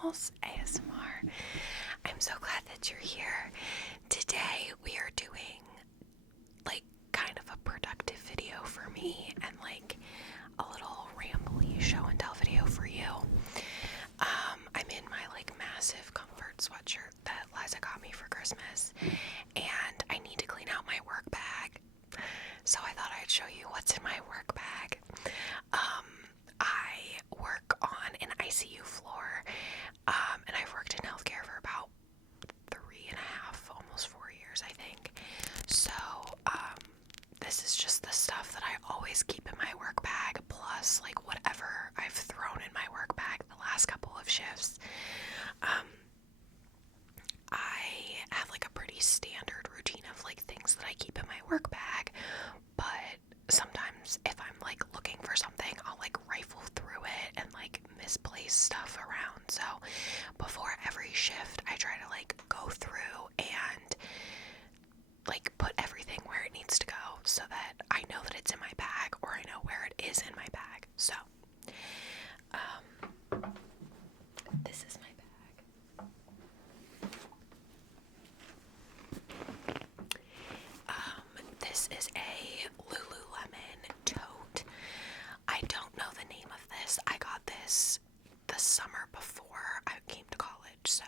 Journals ASMR. I'm so glad that you're here. Today we are doing like kind of a productive video for me and like a little rambly show and tell video for you. I'm in my like massive comfort sweatshirt that Liza got me for Christmas, and I need to clean out my work bag. So I thought I'd show you what's in my work bag. I work on an ICU floor, and I've worked in healthcare for about 3.5, almost 4 years, I think. So, this is just the stuff that I always keep in my work bag, plus like whatever I've thrown in my work bag the last couple of shifts. I have like a pretty standard routine of like things that I keep in my work bag, but sometimes if I'm like looking for something, I'll like rifle through it and like misplace stuff around. So before every shift, I try to like go through and like put everything where it needs to go so that I know that it's in my bag, or I know where it is in my bag. So this is my bag. This is a Lululemon tote. I don't know the name of this. I got this the summer before I came to college. So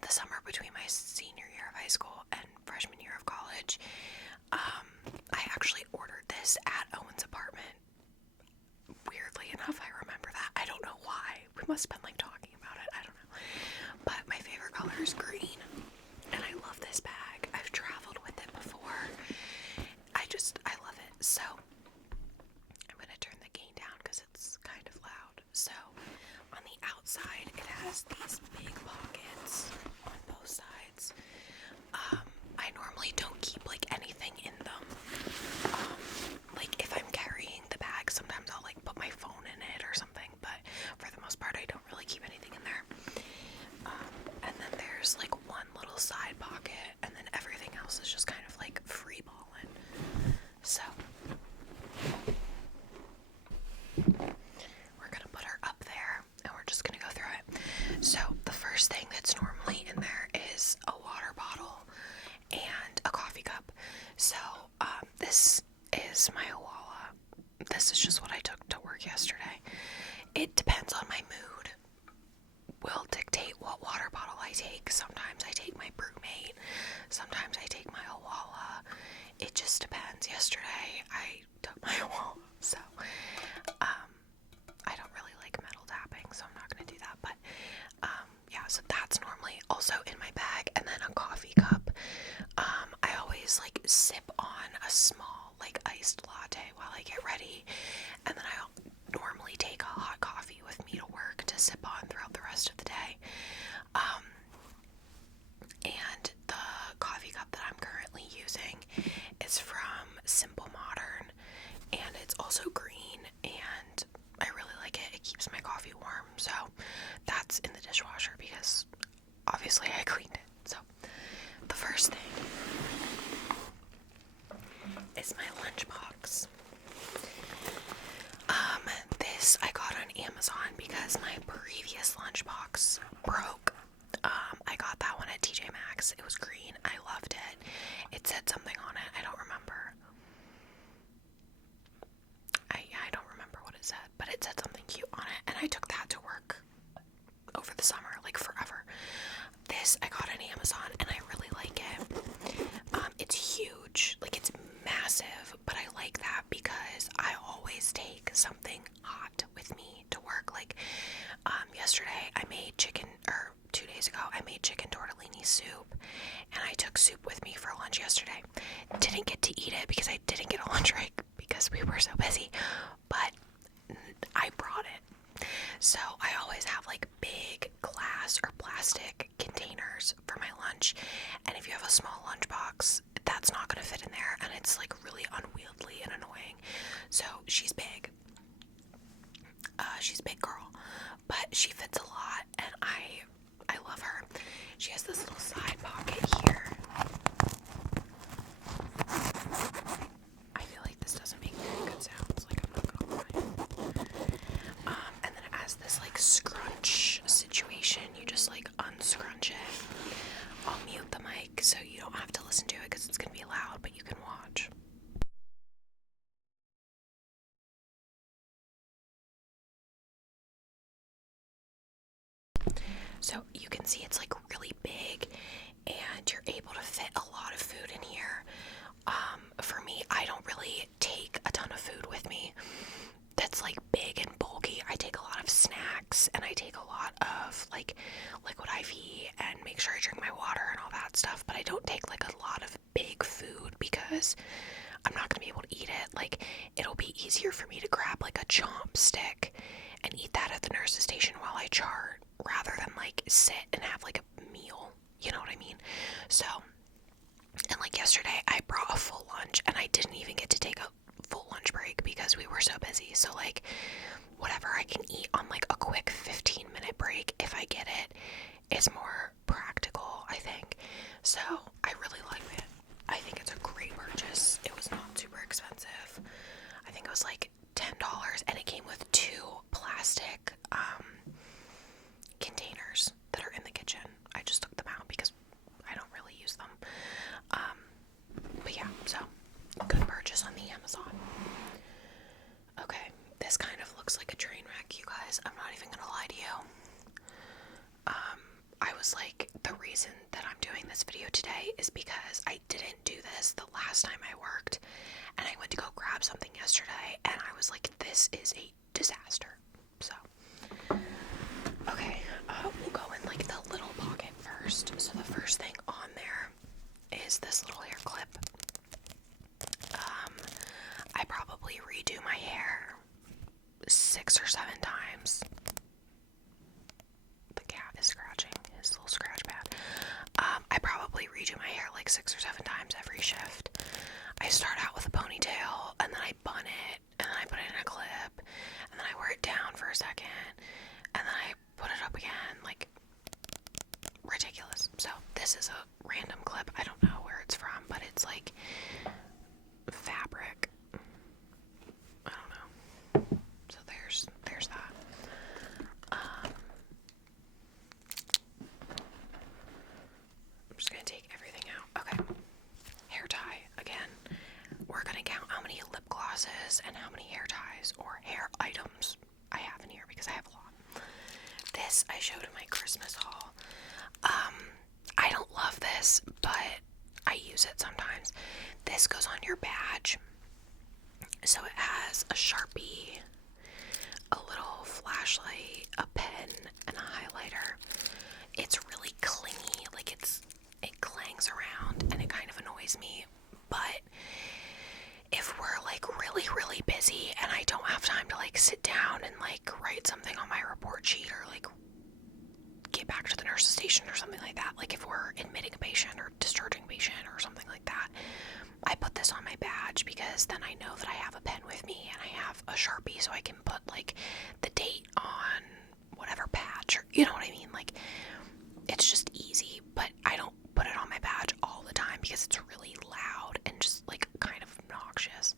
the summer between my senior year of high school and freshman year of college. I actually ordered this at Owen's apartment. Weirdly enough, I remember that. I don't know why. We must have been like talking about it. I don't know. But my favorite color is green. And I love this bag. I've traveled with it before. I love it. So I'm going to turn the gain down because it's kind of loud. So on the outside, it has these big pockets on both sides. I normally don't keep like anything in them. Like if I'm carrying the bag, sometimes I'll like put my phone in it or something, but for the most part, I don't really keep anything in there. And then there's like one little side pocket, and then everything else is just kind of like free balling. So we're gonna put her up there, and we're just gonna go through it. So the first thing that's normally in there is a water bottle and a coffee cup. So this is my Owala. This is just what I took to work yesterday. It depends on my mood. Will dictate what water bottle I take. Sometimes I take my Brewmate. Sometimes I take my Owala. It just depends. Yesterday I took my Owala. So I don't really like metal tapping, so I'm not going to do that. But yeah, so that's normally also in my bag. And then a coffee cup. I always like sip on a small like iced latte while I get ready. And then I'll normally take a hot coffee with me to work to sip on throughout the rest of the day. And the coffee cup that I'm currently using is from Simple Modern, and it's also green, and I really like it. It keeps my coffee warm, so that's in the dishwasher because obviously I cleaned it. So the first thing is my lunchbox. This I got on Amazon because my previous lunchbox broke. I got that one at TJ Maxx. It was green. I loved it. It said something on it. I don't remember. I don't remember what it said, but it said something cute on it, and I took that to work over the summer, like forever. This I got on Amazon, and I really like it. It's huge, like it's massive, but I like that because I always take something hot with me to work. Like yesterday I made chicken, or 2 days ago I made chicken tortellini soup, and I took soup with me for lunch yesterday. Didn't get to eat it because I didn't get a lunch break because we were so busy, but I brought it. So I always have like big glass or plastic containers for my lunch, and if you have a small lunchbox, that's not going to fit in there, and it's like really unwieldy and annoying. So she's big. She's a big girl, but she fits a lot, and I love her. She has this little side pocket here. I feel like this doesn't make very good sounds, like I'm not gonna lie. And then it has this like scrunch situation So you can see it's like really big and you're able to fit a lot of food in here. For me, I don't really take a ton of food with me that's like big and bulky. I take a lot of snacks and I take a lot of like liquid IV and make sure I drink my water and all that stuff, but I don't take like a lot of big food because I'm not gonna be able to eat it. Like, it'll be easier for me to grab like a chomp stick and eat that at the nurse's station while I chart rather than like sit and have like a meal, you know what I mean? So, and like yesterday I brought a full lunch and I didn't even get to take a full lunch break because we were so busy. So like whatever I can eat on like a quick 15-minute break, if I get it, is more practical, I think. So I really like it. I think it's a great purchase. It was not super expensive. I think it was like $10 and it came with 2 plastic containers that are in the kitchen. I just took them out because I don't really use them. But yeah, so good purchase on the Amazon. Okay, this kind of looks like a train wreck, you guys. I'm not even gonna lie to you. I was like, the reason that I'm doing this video today is because I didn't do this the last time I worked, and I went to go grab something yesterday, and I was like, this is a disaster. So, okay, we'll go in like the little pocket first. So the first thing on there is this little hair clip. I probably redo my hair 6 or 7 times. The cat is scratching his little scratch pad. I probably redo my hair like 6 or 7 times every shift. I start out with a ponytail, and then I bun it, and then I put it in a clip, and then I wear it down for a second, and then I put it up again, like, ridiculous. So this is a random clip. I don't know where it's from, but it's like fabric. I don't know. So there's that. I'm just gonna take everything out. Okay. Hair tie again. We're gonna count how many lip glosses and how many hair ties or hair items I have in here because I have a lot. This I showed in my Christmas haul. I don't love this, but I use it sometimes. This goes on your badge. So it has a Sharpie, a little flashlight, a pen, and a highlighter. It's really clingy, like it clangs around and it kind of annoys me, but if we're like really busy and I don't have time to like sit down and like write something on my report sheet or like get back to the nurse's station or something like that, like if we're admitting a patient or discharging a patient or something like that, I put this on my badge because then I know that I have a pen with me and I have a Sharpie so I can put like the date on whatever patch, or you know what I mean, like it's just easy. But I don't put it on my badge all the time because it's really loud and just like kind of obnoxious.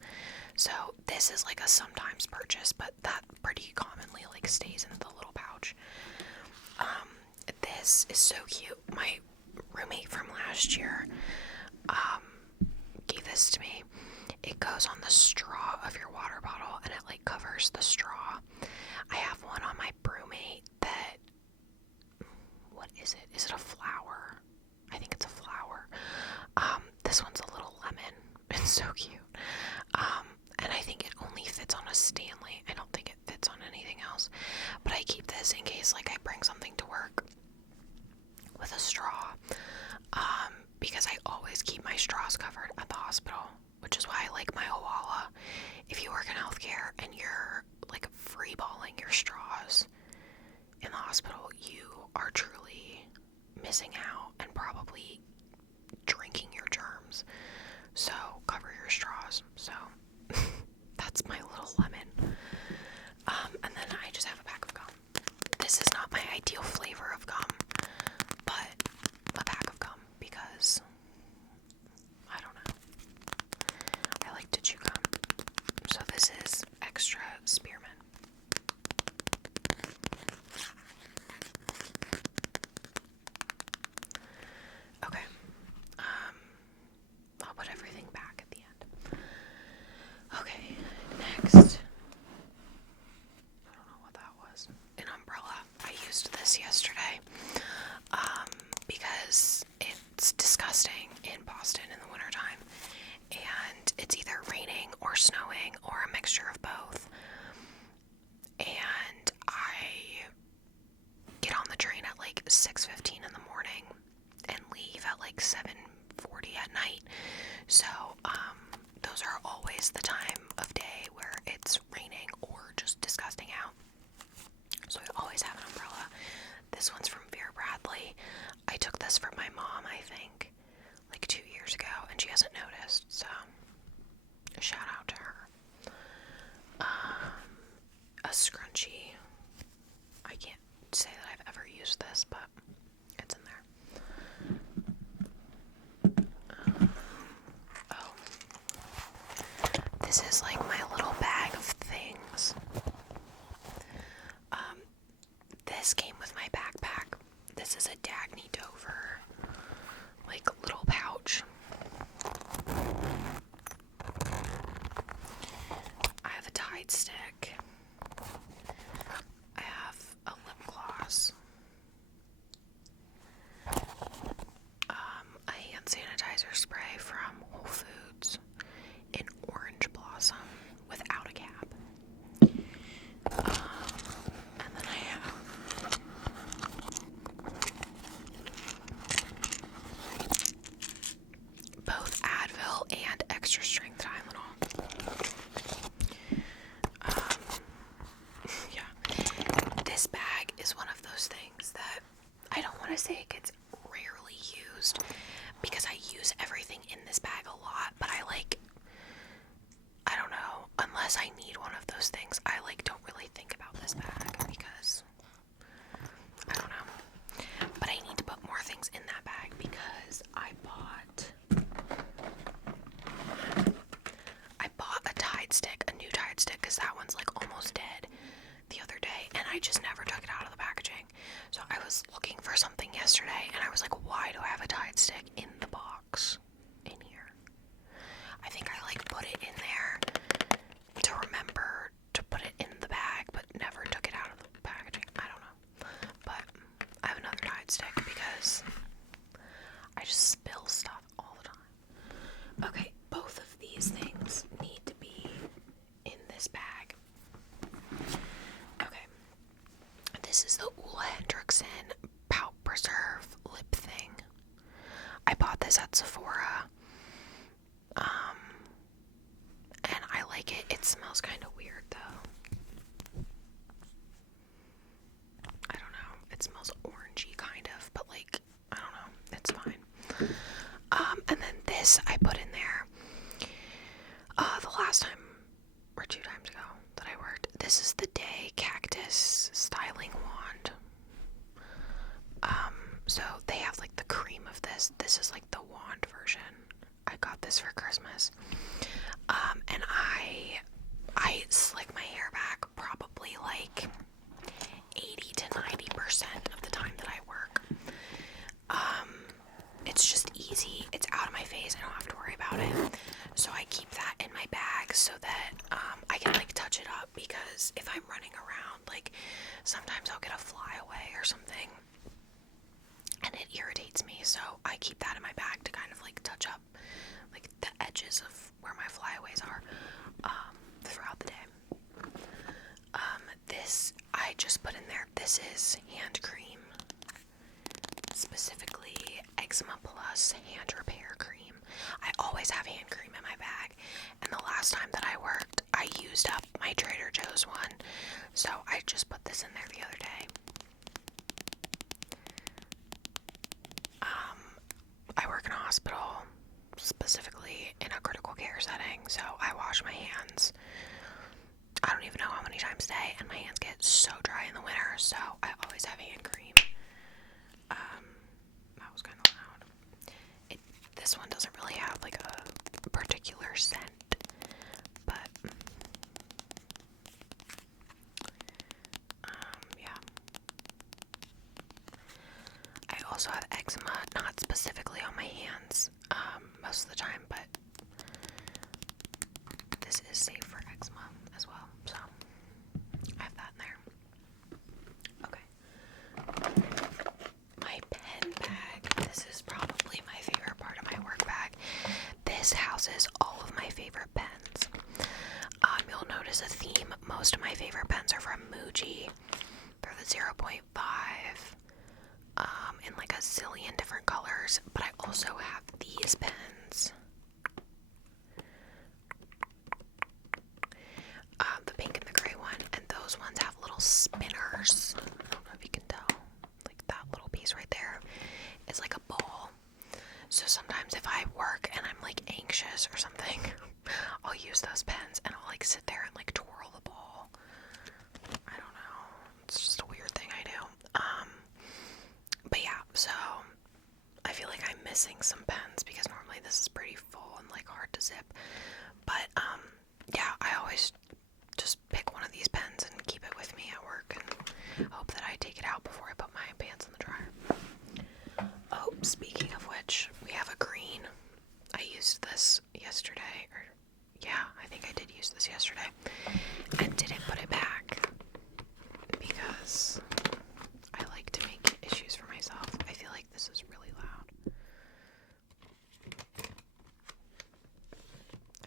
So this is like a sometimes purchase, but that pretty commonly like stays in the little pouch. This is so cute. My roommate from last year gave this to me. It goes on the straw of your water bottle and it like covers the straw. I have one on my brewmate that, what is it? Is it a flower? I think it's a flower. This one's a little lemon. It's so cute. And I think it only fits on a Stanley. I don't think it fits on anything else. But I keep this in case like I bring something to work with a straw. Because I always keep my straws covered at the hospital, which is why I like my Owala. If you work in healthcare and you're like freeballing your straws in the hospital, you are truly missing out and probably drinking your germs. So cover your straws. So that's my little lemon. And then I just have a pack of gum. This is not my ideal flavor of gum, but a pack of gum because I don't know. I like to chew gum. So this is extra spearmint. Okay. I'll put everything back at the end. Okay, next a scrunchie. I can't say that I've ever used this, but it's in there. Oh. This is like my little bag of things. This came with my backpack. This is a Dagny Dover, like, little pouch. I have a Tide stick. I have a lip gloss. A hand sanitizer spray from Whole Foods in Orange Blossom without a cap. And then I have both Advil and extra strength Tylenol. Yeah. This bag is one of those things that I don't want to say it gets rarely used, because I use everything in this bag a lot, but I don't know, unless I need one of those things, I don't really think about this bag, because I don't know. But I need to put more things in that bag because I bought a Tide stick, a new Tide stick, because that one's almost dead, the other day, and I just never took it out of the packaging. So I was looking for something yesterday, and I was like, why do I have a Tide stick in the box in here? I think I put it in there to remember to put it in the bag, but never took it out of the packaging. I don't know. But I have another Tide stick because I just spill stuff all the time. Okay, both of these things need to be in this bag. Okay. This is the Ole Hendrickson Pout Preserve lip thing. I bought this at Sephora. And I like it. It smells kind of weird though. I don't know. It smells orangey kind of, but I don't know. It's fine. And then this I put in there the last time or 2 times ago that I worked. This is the Day Cactus Styling Wand. So they have the cream of this. This is the wand version. I got this for Christmas. And I slick my hair back probably 80 to 90% of the time that I work. It's just easy. It's out of my face. I don't have to worry about it. So I keep that in my bag so that I can touch it up, because if I'm running around, sometimes I'll get a flyaway or something and it irritates me. So I keep that in my bag to kind of touch up the edges of where my flyaways are throughout the day. This I just put in there. This is hand cream, specifically Eczema Plus hand repair cream. I always have hand cream in my bag, and the last time that I worked, I used up my Trader Joe's one, so I just put this in there the other day. I work in a hospital, specifically in a critical care setting, so I wash my hands, I don't even know how many times a day, and my hands get so dry in the winter, so I always have hand cream. That was kind of loud. This one doesn't really have a particular scent, but yeah. I also have eczema, not specifically on my hands most of the time, but this is safe for eczema as well, so I have that in there. Okay. My pen bag. This is probably my favorite part of my work bag. This houses all of my favorite pens. You'll notice a theme. Most of my favorite pens are from Muji. They're the 0.5. In a zillion different colors, but I also have these pens. The pink and the gray one, and those ones have little spinners. I don't know if you can tell. That little piece right there is a ball. So sometimes if I work and I'm anxious or something, I'll use those pens and I'll sit there and twirl the ball. missing some pens because normally this is pretty full and like hard to zip. But yeah, I always just pick one of these pens and keep it with me at work and hope that I take it out before I put my pants in the dryer. Oh, speaking of which, we have a green. I used this yesterday, or yeah, I think I did use this yesterday, and didn't put it back because I like to make issues for myself. I feel like this is really loud.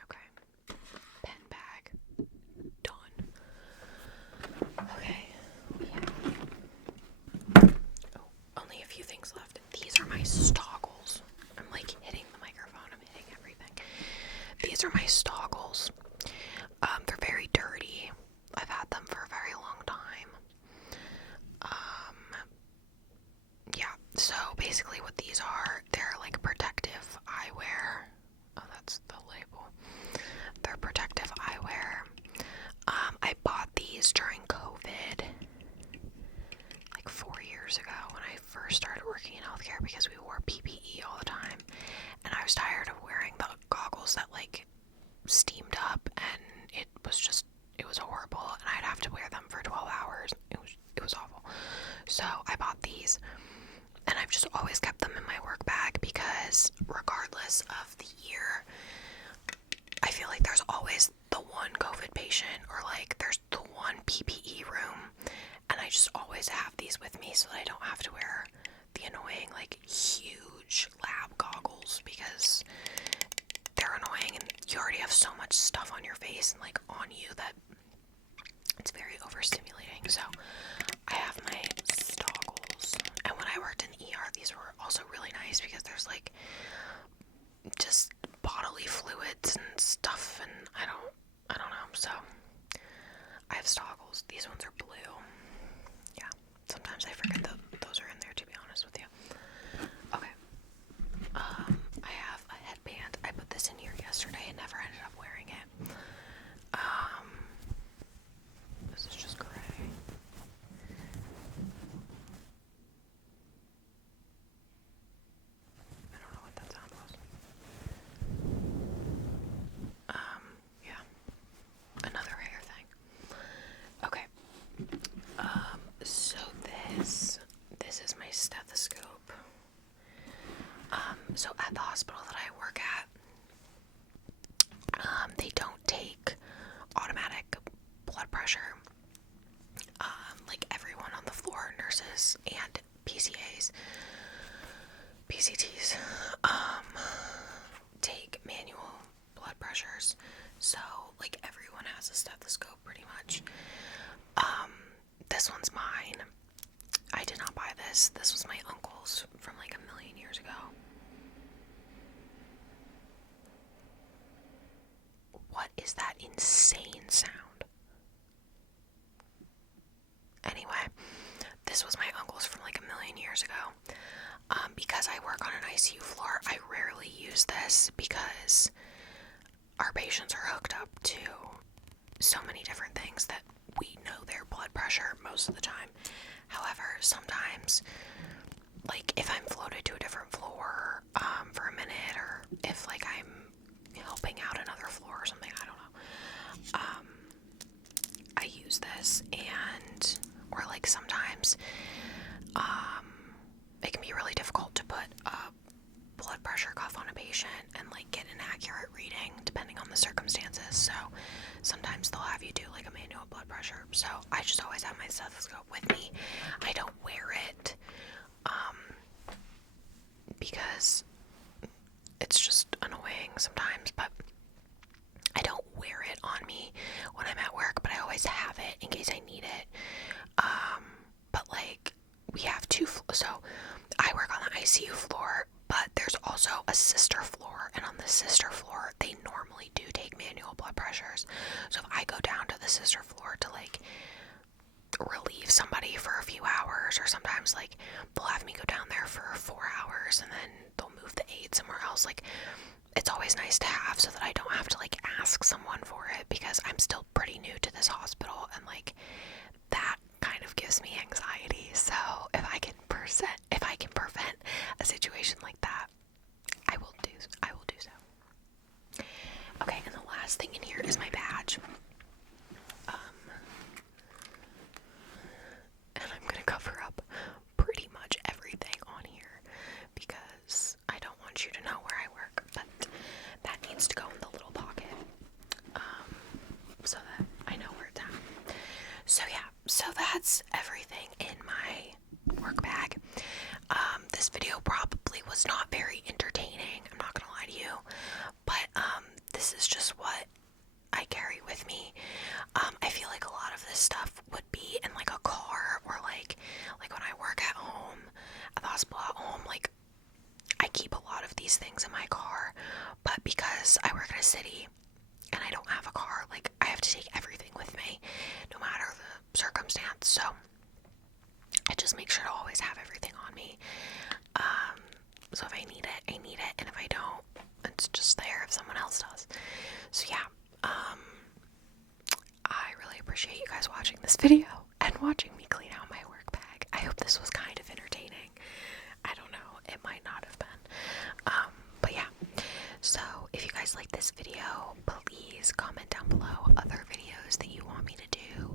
Okay. Pen bag. Done. Okay. Oh, only a few things left. These are my stoggles. I'm like hitting the microphone. I'm hitting everything. These are my stoggles. They're very dirty. I've had them for a very long time. Yeah, so basically what these are, they're like protective eyewear. Oh, that's the label. They're protective eyewear. I bought these during COVID, like 4 years ago when I first started working in healthcare because we wore PPE all the time. And I was tired of wearing the goggles that like steamed up, and it was horrible, and I'd have to wear them for 12 hours. It was awful. So I bought these, and I've just always kept them in my work bag because regardless of the year, I feel like there's always the one COVID patient, or like there's the one PPE room, and I just always have these with me so that I don't have to wear the annoying like huge lab goggles because they're annoying and you already have so much stuff on your face and like on you that it's very overstimulating. So I have my stoggles, and when I worked in ER, these were also really nice because there's like just bodily fluids and stuff, and I don't know. So I have stoggles. These ones are blue. Yeah, sometimes I forget that those are in there, to be honest with you. Okay. I have a headband. I put this in here yesterday and never ended up wearing it. This is just gray. I don't know what that sound was. Yeah. Another hair thing. Okay. So this is my stethoscope. So at the hospital that I work at, they don't take automatic blood pressure. Like everyone on the floor, nurses and PCAs, PCTs, take manual blood pressures. So like everyone has a stethoscope pretty much. This one's mine. I did not buy this. This was my uncle's from like a million years ago. What is that insane sound? Anyway, this was my uncle's from like a million years ago. Because I work on an ICU floor, I rarely use this because our patients are hooked up to so many different things that we know their blood pressure most of the time. However, sometimes, like if I'm floated to a different floor for a minute, or if like I'm helping out another floor or something, I don't know, I use this. And or like sometimes it can be really difficult to put a blood pressure cuff on a patient and like get an accurate reading depending on the circumstances. So sometimes they'll have you do like a manual blood pressure. So I just always have my stethoscope with me. I don't wear it because it's just annoying sometimes, but I don't wear it on me when I'm at work, but I always have it in case I need it. But like we have so I work on the ICU floor, but there's also a sister floor, and on the sister floor they normally do take manual blood pressures. So if I go down to the sister floor to like relieve somebody for a few hours, or sometimes like they'll have me go down there for 4 hours and then they'll move the aid somewhere else, like it's always nice to have so that I don't have to like ask someone for it, because I'm still pretty new to this hospital and like that kind of gives me anxiety. So if I can prevent a situation like that, So yeah, so that's everything in my work bag. This video probably was not very entertaining, I'm not gonna lie to you, but this is just what I carry with me. I feel like a lot of this stuff would be in like a car, or like when I work at home, at the hospital at home, like I keep a lot of these things in my car, but because I work in a city and I don't have a car, like I have to take everything with me, no matter the circumstance. So I just make sure to always have everything on me. So if I need it, I need it, and if I don't, it's just there if someone else does. So yeah, I really appreciate you guys watching this video and watching me clean out my work bag. I hope this was kind of entertaining. I don't know, it might not have been. But yeah, so if you guys like this video, please comment down below other videos that you want me to do,